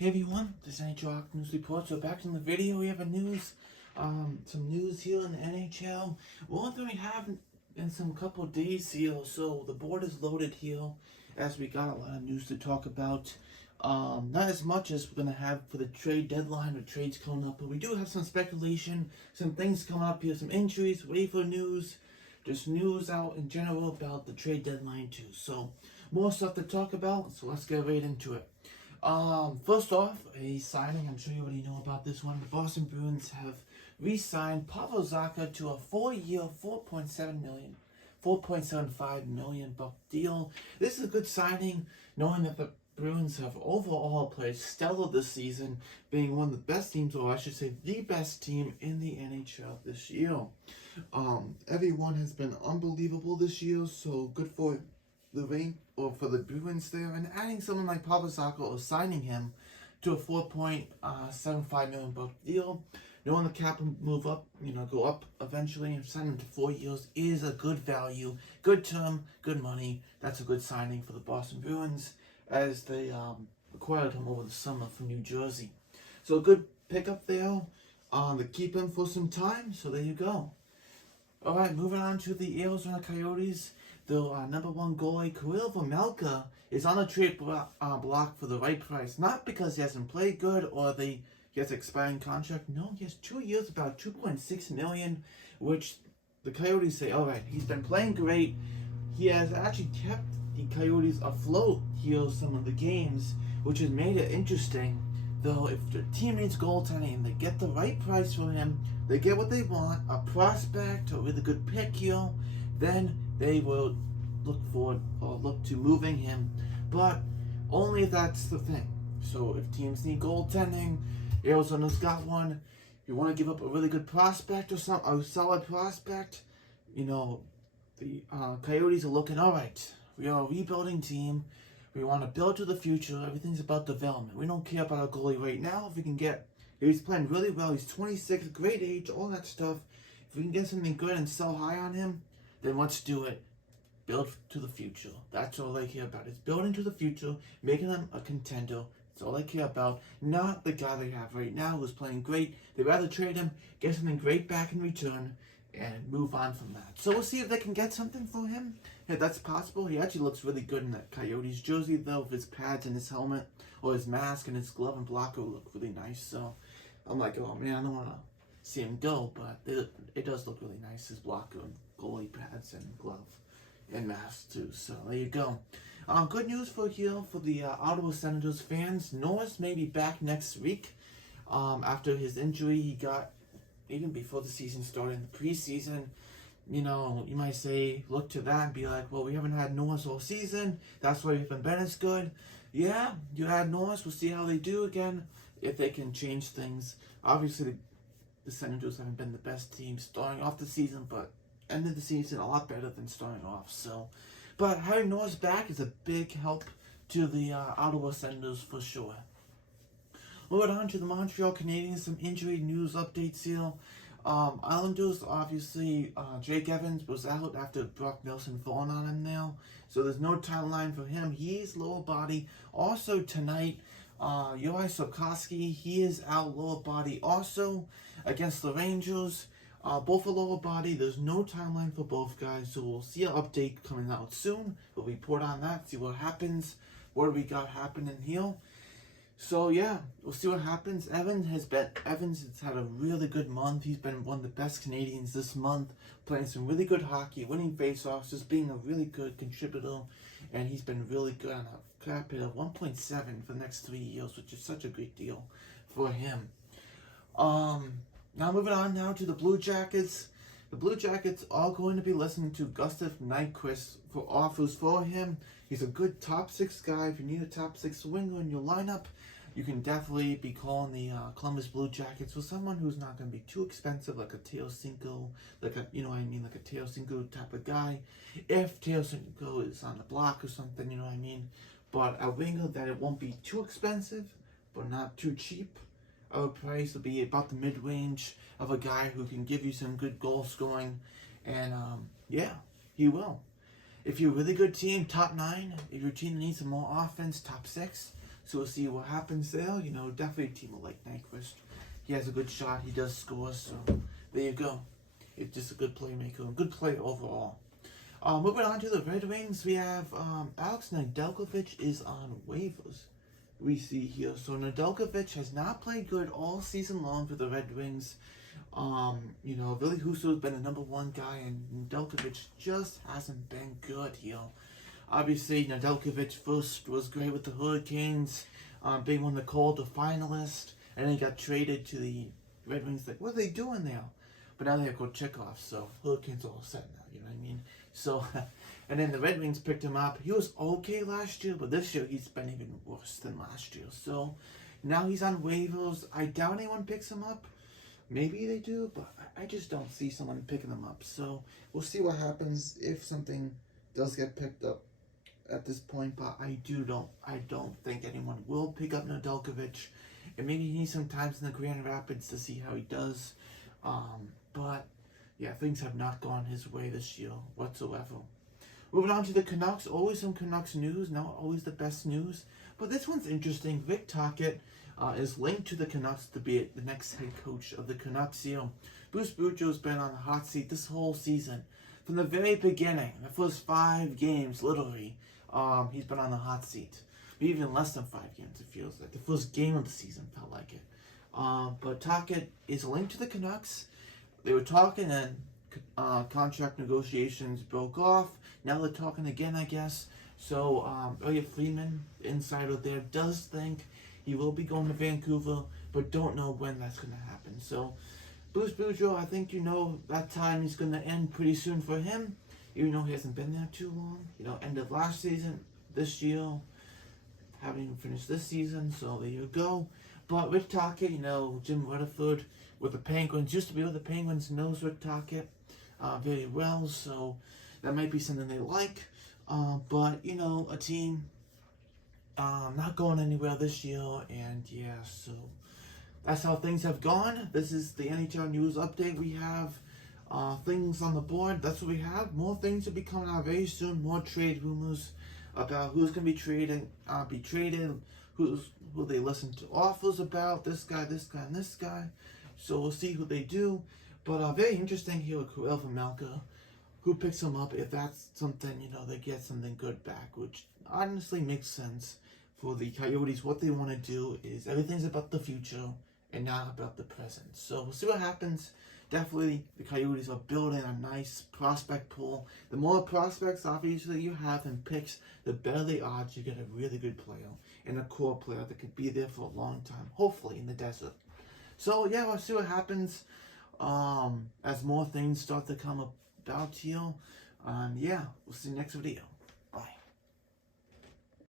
Hey everyone, this is NHL News Report. So back in the video, we have some news here in the NHL. One thing we have in some couple of days here, so the board is loaded here, as we got a lot of news to talk about. Not as much as we're gonna have for the trade deadline or trades coming up, but we do have some speculation, some things coming up here, some injuries, waiver news, just news out in general about the trade deadline too. So more stuff to talk about. So let's get right into it. First off, a signing. I'm sure you already know about this one. The Boston Bruins have re-signed Pavel Zacha to a 4-year, $4.75 million deal. This is a good signing, knowing that the Bruins have overall played stellar this season, being one of the best teams, or I should say the best team in the NHL this year. Everyone has been unbelievable this year, so good for the Bruins there, and adding someone like Pavel Zacha or signing him to a $4.75 million deal, knowing the cap will move up, go up eventually, and sign him to 4 years is a good value, good term, good money. That's a good signing for the Boston Bruins, as they acquired him over the summer from New Jersey. So a good pickup there to keep him for some time. So there you go. All right, moving on to the Arizona Coyotes. The number one goalie, Vejemka, is on a trade block for the right price. Not because he hasn't played good or he has an expiring contract. No, he has 2 years, about $2.6 million, which the Coyotes say, all right, he's been playing great. He has actually kept the Coyotes afloat here some of the games, which has made it interesting. Though if the team needs goaltending and they get the right price for him, they get what they want, a prospect, a really good pick here, then they will look to moving him, but only if that's the thing. So if teams need goaltending, Arizona's got one. If you want to give up a really good prospect or a solid prospect, the Coyotes are looking, all right, we are a rebuilding team. We want to build to the future. Everything's about development. We don't care about our goalie right now. If we can get, he's playing really well. He's 26, great age, all that stuff. If we can get something good and sell high on him, then let's do it. Build to the future. That's all I care about. It's building to the future, making them a contender. That's all I care about. Not the guy they have right now who's playing great. They'd rather trade him, get something great back in return, and move on from that. So we'll see if they can get something for him. Yeah, that's possible. He actually looks really good in that Coyotes jersey, though, with his pads and his helmet, or his mask and his glove and blocker look really nice. So I'm like, oh man, I don't want to see him go, but it does look really nice, his blocker and goalie pads and glove and mask too. So there you go. Good news for the Ottawa Senators fans. Norris may be back next week. After his injury he got even before the season started in the preseason. You might say, look to that and be like, well, we haven't had Norris all season. That's why we haven't been as good. Yeah, you had Norris. We'll see how they do again, if they can change things. Obviously, the Senators haven't been the best team starting off the season, but ended the season a lot better than starting off. So, but having Norris back is a big help to the Ottawa Senators for sure. Moving on to the Montreal Canadiens, some injury news updates here. Islanders, obviously, Jake Evans was out after Brock Nelson falling on him now, so there's no timeline for him. He's lower body. Also tonight, Juraj Slavkovsky, he is out lower body also against the Rangers. Both are lower body. There's no timeline for both guys, so we'll see an update coming out soon. We'll report on that, see what happens, what we got happening here. So yeah, we'll see what happens. Evans has had a really good month. He's been one of the best Canadians this month, playing some really good hockey, winning faceoffs, just being a really good contributor, and he's been really good on a cap hit of 1.7 for the next 3 years, which is such a great deal for him. Now moving on now to the Blue Jackets. The Blue Jackets are going to be listening to Gustav Nyquist for offers for him. He's a good top 6 guy. If you need a top 6 winger in your lineup, you can definitely be calling the Columbus Blue Jackets for someone who's not going to be too expensive, like a Teoscinco, like a Teoscinco type of guy. If Teoscinco is on the block or something, you know what I mean. But a winger that it won't be too expensive, but not too cheap. Our price will be about the mid-range of a guy who can give you some good goal scoring, and yeah, he will. If you're a really good team, top 9. If your team needs some more offense, top 6. So we'll see what happens there. You know, definitely a team will like Nyquist. He has a good shot. He does score. So there you go. It's just a good playmaker. A good player overall. Moving on to the Red Wings, we have Alex Nedeljkovic is on waivers. We see here. So Nedeljkovic has not played good all season long for the Red Wings. You know, Ville Husso's been the number one guy, and Nedeljkovic just hasn't been good here. Obviously, Nedeljkovic first was great with the Hurricanes, being one of the Calder finalists, and then he got traded to the Red Wings. Like, what are they doing there? But now they have Kochetkov, so Hurricanes are all set now, you know what I mean? So, and then the Red Wings picked him up. He was okay last year, but this year he's been even worse than last year. So, now he's on waivers. I doubt anyone picks him up. Maybe they do, but I just don't see someone picking them up. So, we'll see what happens if something does get picked up at this point, but I don't think anyone will pick up Nedeljkovic. And maybe he needs some time in the Grand Rapids to see how he does. But yeah, things have not gone his way this year whatsoever. Moving on to the Canucks, always some Canucks news, not always the best news. But this one's interesting. Vic Tocchet is linked to the Canucks to be the next head coach of the Canucks here. Bruce Boudreau's been on the hot seat this whole season. From the very beginning, the first 5 games, literally, he's been on the hot seat. Even less than 5 games, it feels like. The first game of the season felt like it. But Tocchet is linked to the Canucks. They were talking and contract negotiations broke off. Now they're talking again, I guess. So Elliot Friedman, the insider there, does think he will be going to Vancouver, but don't know when that's going to happen. So Bruce Boudreau, I think you know that time is going to end pretty soon for him, even though he hasn't been there too long. You know, end of last season, this year, haven't even finished this season, so there you go. But Rick Tocchet, you know, Jim Rutherford with the Penguins, used to be with the Penguins, knows Rick Tocchet very well, so that might be something they like. But, you know, a team not going anywhere this year, and yeah, so that's how things have gone. This is the NHL News Update. We have things on the board. That's what we have. More things will be coming out very soon. More trade rumors about who's going to be traded, who they listen to offers about, this guy, and this guy. So we'll see who they do. But very interesting here with Kirill Vejemka, who picks him up if that's something, you know, they get something good back, which honestly makes sense for the Coyotes. What they want to do is everything's about the future and not about the present. So we'll see what happens. Definitely, the Coyotes are building a nice prospect pool. The more prospects, obviously, you have and picks, the better the odds you get a really good player and a core player that could be there for a long time, hopefully in the desert. So, yeah, we'll see what happens as more things start to come about here. Yeah, we'll see you next video.